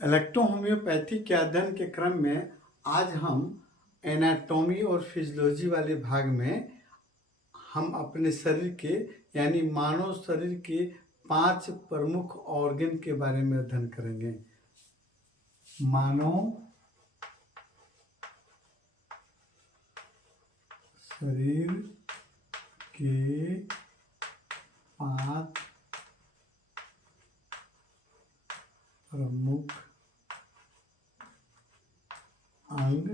Electrohomoeopathy के अध्ययन के क्रम में आज हम एनाटॉमी और फिजियोलॉजी वाले भाग में हम अपने शरीर के यानी मानव शरीर के 5 प्रमुख ऑर्गन के बारे में अध्ययन करेंगे। मानव शरीर के 5 प्रमुख अंग,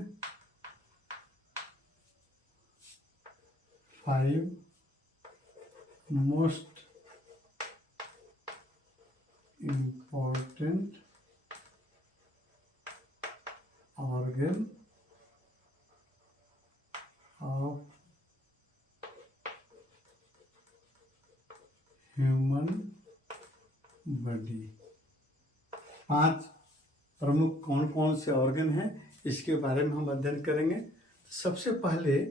5 most important organ of human body। 5 प्रमुख कौन कौन से ऑर्गन हैं इसके बारे में हम अध्ययन करेंगे। सबसे पहले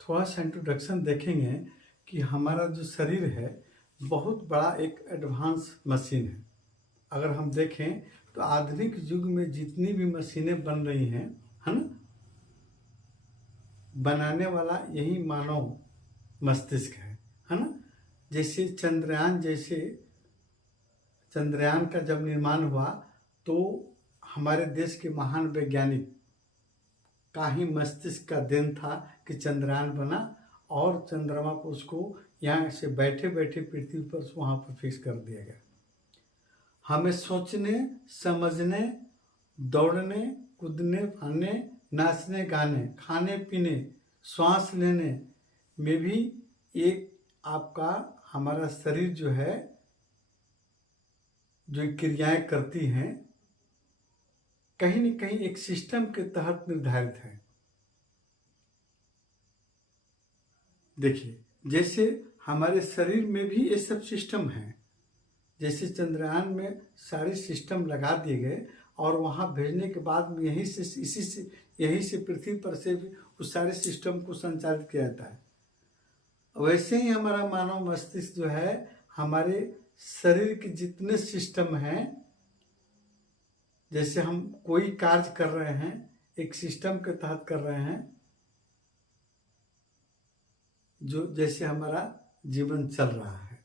थोड़ा सा इंट्रोडक्शन देखेंगे कि हमारा जो शरीर है बहुत बड़ा एक एडवांस मशीन है। अगर हम देखें तो आधुनिक युग में जितनी भी मशीनें बन रही हैं, है ना, बनाने वाला यही मानव मस्तिष्क है ना। जैसे चंद्रयान का जब निर्माण हुआ तो हमारे देश के महान वैज्ञानिक का ही मस्तिष्क का देन था कि चंद्रयान बना और चंद्रमा को उसको यहाँ से बैठे बैठे पृथ्वी पर वहाँ पर फिक्स कर दिया गया। हमें सोचने, समझने, दौड़ने, कूदने, फाने, नाचने, गाने, खाने पीने, श्वास लेने में भी एक आपका हमारा शरीर जो है जो क्रियाएं करती हैं कहीं न कहीं एक सिस्टम के तहत निर्धारित है। देखिए, जैसे हमारे शरीर में भी ये सब सिस्टम है। जैसे चंद्रयान में सारे सिस्टम लगा दिए गए और वहाँ भेजने के बाद में यहीं से पृथ्वी पर से भी उस सारे सिस्टम को संचालित किया जाता है। वैसे ही हमारा मानव मस्तिष्क जो है हमारे शरीर के जितने सिस्टम हैं, जैसे हम कोई कार्य कर रहे हैं एक सिस्टम के तहत कर रहे हैं, जो जैसे हमारा जीवन चल रहा है।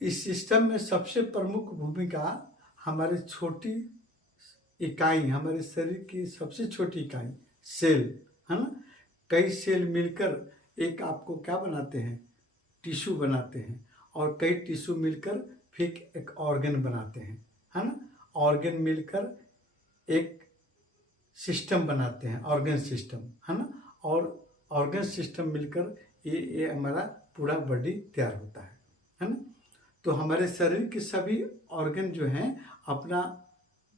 इस सिस्टम में सबसे प्रमुख भूमिका हमारी छोटी इकाई, हमारे शरीर की सबसे छोटी इकाई सेल, है ना। कई सेल मिलकर एक आपको क्या बनाते हैं, टिश्यू बनाते हैं और कई टिश्यू मिलकर फिर एक ऑर्गन बनाते हैं, है ना। ऑर्गन मिलकर एक सिस्टम बनाते हैं, ऑर्गन सिस्टम, है ना। और ऑर्गन सिस्टम मिलकर ये हमारा पूरा बॉडी तैयार होता है ना। तो हमारे शरीर के सभी ऑर्गन जो हैं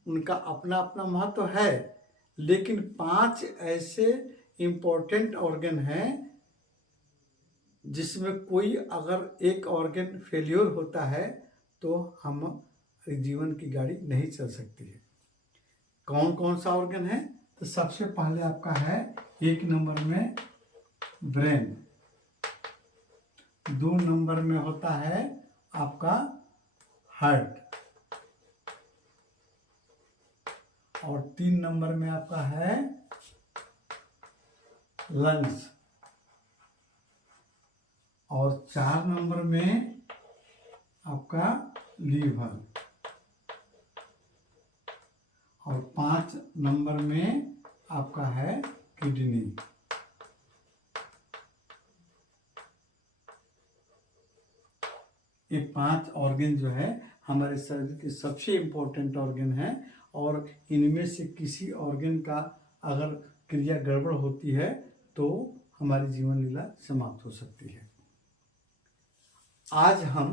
उनका अपना अपना महत्व है, लेकिन 5 ऐसे इम्पोर्टेंट ऑर्गन हैं जिसमें कोई अगर एक ऑर्गन फेल्योर होता है तो हमारे जीवन की गाड़ी नहीं चल सकती है। कौन कौन सा ऑर्गन है? तो सबसे पहले आपका है 1 नंबर में ब्रेन, 2 नंबर में होता है आपका हार्ट और 3 नंबर में आपका है लंग्स और 4 नंबर में आपका लीवर और 5 नंबर में आपका है किडनी। ये 5 ऑर्गन जो है हमारे शरीर के सबसे इम्पोर्टेंट ऑर्गन है और इनमें से किसी ऑर्गन का अगर क्रिया गड़बड़ होती है तो हमारी जीवन लीला समाप्त हो सकती है। आज हम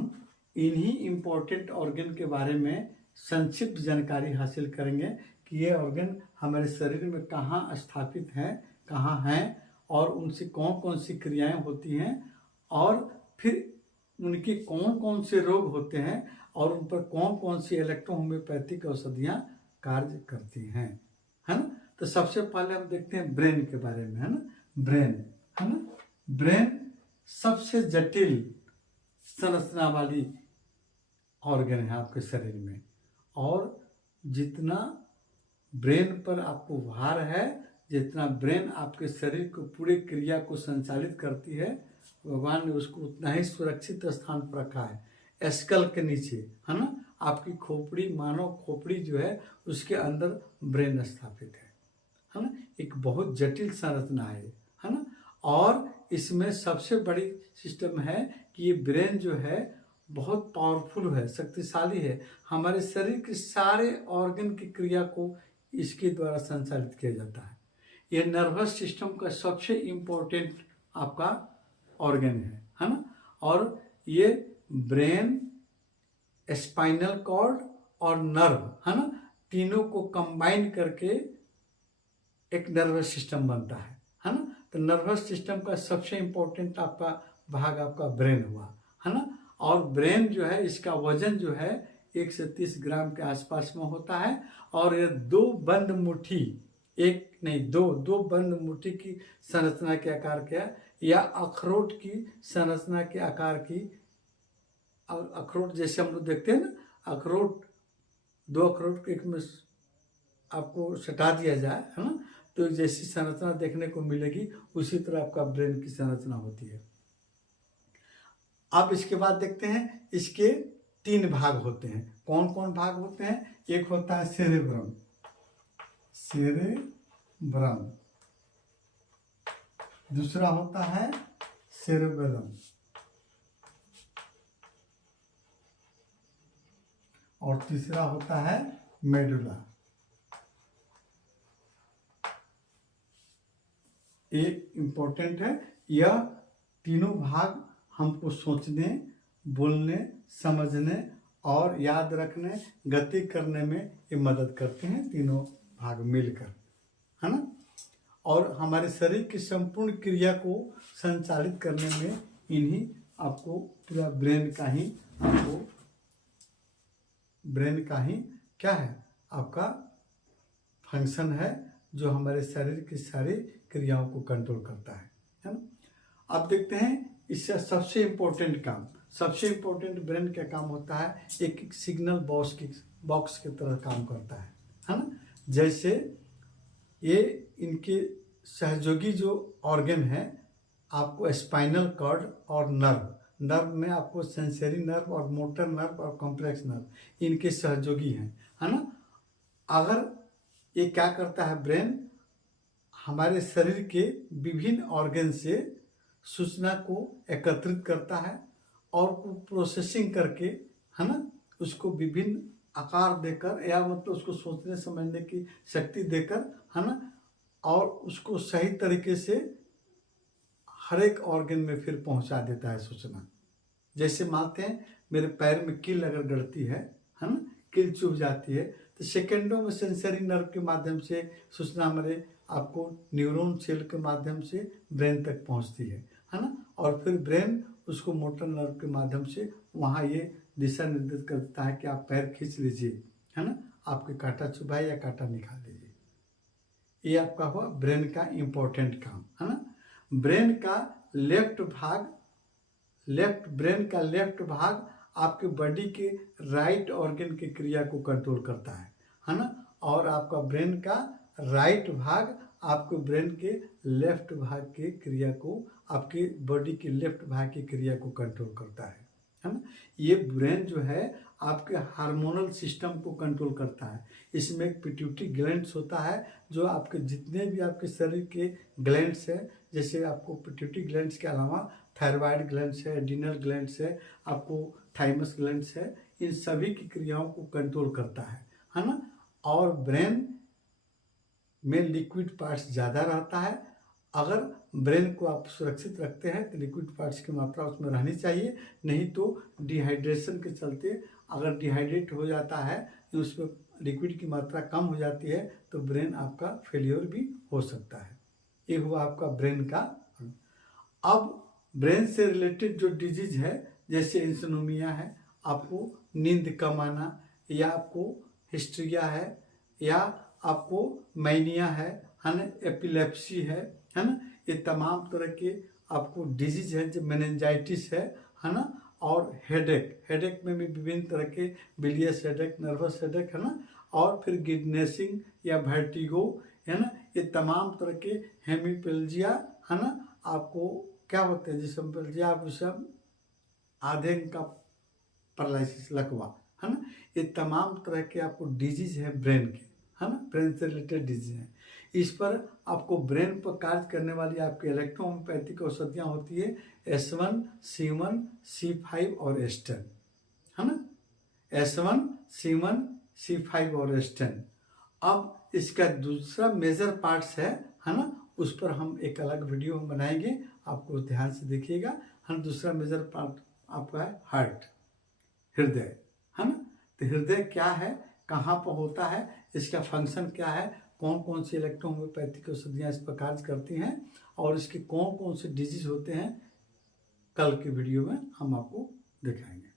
इन्हीं इम्पोर्टेंट ऑर्गन के बारे में संक्षिप्त जानकारी हासिल करेंगे कि ये ऑर्गन हमारे शरीर में कहाँ स्थापित हैं, कहाँ हैं और उनसे कौन कौन सी क्रियाएं होती हैं और फिर उनके कौन कौन से रोग होते हैं और उन पर कौन कौन सी इलेक्ट्रोहोम्योपैथिक औषधियाँ कार्य करती हैं, है ना। तो सबसे पहले हम देखते हैं ब्रेन के बारे में, है ना। ब्रेन, है ना। ब्रेन सबसे जटिल संरचना वाली ऑर्गन है आपके शरीर में और जितना ब्रेन पर आपको भार है, जितना ब्रेन आपके शरीर को पूरे क्रिया को संचालित करती है, भगवान ने उसको उतना ही सुरक्षित स्थान पर रखा है, स्कल के नीचे, है ना। आपकी खोपड़ी, मानव खोपड़ी जो है उसके अंदर ब्रेन स्थापित है ना। एक बहुत जटिल संरचना है ना। और इसमें सबसे बड़ी सिस्टम है कि ये ब्रेन जो है बहुत पावरफुल है, शक्तिशाली है। हमारे शरीर के सारे ऑर्गन की क्रिया को इसके द्वारा संचालित किया जाता है। यह नर्वस सिस्टम का सबसे इम्पोर्टेंट आपका ऑर्गन है ना। और ये ब्रेन, स्पाइनल कॉर्ड और नर्व, है ना, तीनों को कंबाइन करके एक नर्वस सिस्टम बनता है ना। तो नर्वस सिस्टम का सबसे इम्पोर्टेंट आपका भाग आपका ब्रेन हुआ, है ना। और ब्रेन जो है, इसका वजन जो है 1 से 30 ग्राम के आसपास में होता है। और ये दो बंद मुट्ठी, एक नहीं दो बंद मुट्ठी की संरचना के आकार का, या अखरोट की संरचना के आकार की, अखरोट जैसे हम लोग देखते हैं ना, अखरोट, 2 अखरोट एक में आपको सटा दिया जाए, है ना, तो जैसी संरचना देखने को मिलेगी, उसी तरह आपका ब्रेन की संरचना होती है। अब इसके बाद देखते हैं, इसके 3 भाग होते हैं। कौन कौन भाग होते हैं? एक होता है सेरेब्रम, दूसरा होता है सेरेबेलम, और तीसरा होता है मेडुला। ये इम्पोर्टेंट है। यह तीनों भाग हमको सोचने, बोलने, समझने और याद रखने, गति करने में ये मदद करते हैं, तीनों भाग मिलकर, है ना। और हमारे शरीर की संपूर्ण क्रिया को संचालित करने में इन्हीं आपको पूरा ब्रेन का ही क्या है, आपका फंक्शन है, जो हमारे शरीर की सारी क्रियाओं को कंट्रोल करता है ना। अब देखते हैं इससे सबसे इम्पोर्टेंट ब्रेन का काम होता है, एक सिग्नल बॉक्स की तरह काम करता है ना। जैसे ये इनके सहयोगी जो ऑर्गन है, आपको स्पाइनल कॉर्ड और नर्व में आपको सेंसरी नर्व और मोटर नर्व और कॉम्प्लेक्स नर्व, इनके सहयोगी हैं, है ना। अगर ये क्या करता है, ब्रेन हमारे शरीर के विभिन्न ऑर्गन से सूचना को एकत्रित करता है और प्रोसेसिंग करके, है ना, उसको विभिन्न आकार देकर, या मतलब उसको सोचने समझने की शक्ति देकर, है ना, और उसको सही तरीके से हर एक ऑर्गन में फिर पहुंचा देता है सूचना। जैसे मानते हैं मेरे पैर में कील अगर गड़ती है ना, कील चुभ जाती है, तो सेकेंडों में सेंसरी नर्व के माध्यम से सूचना हमारे आपको न्यूरॉन सेल के माध्यम से ब्रेन तक पहुंचती है ना। और फिर ब्रेन उसको मोटर नर्व के माध्यम से वहाँ ये दिशा निर्देश करता है कि आप पैर खींच लीजिए, है ना, आपके कांटा चुभाए या कांटा निकाल लीजिए। ये आपका हुआ ब्रेन का इम्पोर्टेंट काम, है ना। ब्रेन का लेफ्ट भाग आपके बॉडी के राइट ऑर्गन की क्रिया को कंट्रोल करता है ना। और आपका ब्रेन का राइट भाग आपके ब्रेन के लेफ्ट भाग की क्रिया को, आपके बॉडी के लेफ्ट भाग की क्रिया को कंट्रोल करता है ना। ये ब्रेन जो है आपके हार्मोनल सिस्टम को कंट्रोल करता है। इसमें एक पिट्यूटरी ग्लैंड्स होता है, जो आपके जितने भी आपके शरीर के ग्लैंड्स है, जैसे आपको पिट्यूटरी ग्लैंड्स के अलावा थायराइड ग्लैंड्स है, एड्रिनल ग्लैंड्स है, आपको थाइमस ग्लैंड्स है, इन सभी की क्रियाओं को कंट्रोल करता है ना। और ब्रेन में लिक्विड पार्ट्स ज़्यादा रहता है। अगर ब्रेन को आप सुरक्षित रखते हैं तो लिक्विड पार्ट्स की मात्रा उसमें रहनी चाहिए, नहीं तो डिहाइड्रेशन के चलते अगर डिहाइड्रेट हो जाता है, तो उसमें लिक्विड की मात्रा कम हो जाती है, तो ब्रेन आपका फेलियर भी हो सकता है। ये हुआ आपका ब्रेन का। अब ब्रेन से रिलेटेड जो डिजीज है, जैसे इंसोम्निया है, आपको नींद कम आना, या आपको हिस्ट्रिया है, या आपको मैनिया है ना, एपिलेप्सी है ना, ये तमाम तरह के आपको डिजीज है, जो मेनिंजाइटिस है ना, और हेडेक में भी विभिन्न तरह के बिलियस हेडेक, नर्वस हेडेक है ना, और फिर गिडनेसिंग या वर्टिगो है ना, ये तमाम तरह के हेमिप्लेजिया है ना, आपको क्या होते हैं जिसम पेल्जिया, आप विषम आधे का पैरालिसिस लकवा है ना, ये तमाम तरह के आपको डिजीज है ब्रेन के है ना, ब्रेन से रिलेटेड डिजीज हैं। इस पर आपको ब्रेन पर कार्य करने वाली आपकी इलेक्ट्रोहोम्योपैथिक औषधियाँ होती है S1, C1, C5 और S10 है ना, S1, C1, C5 और S10। अब इसका दूसरा मेजर पार्ट्स है ना, उस पर हम एक अलग वीडियो हम बनाएंगे, आपको ध्यान से देखिएगा। हम दूसरा मेजर पार्ट आपका है हार्ट, हृदय है ना। तो हृदय क्या है, कहाँ पर होता है, इसका फंक्शन क्या है, कौन कौन सी इलेक्ट्रोहोम्योपैथिक औषधियाँ इस पर कार्य करती हैं और इसके कौन कौन से डिजीज होते हैं, कल की वीडियो में हम आपको दिखाएंगे।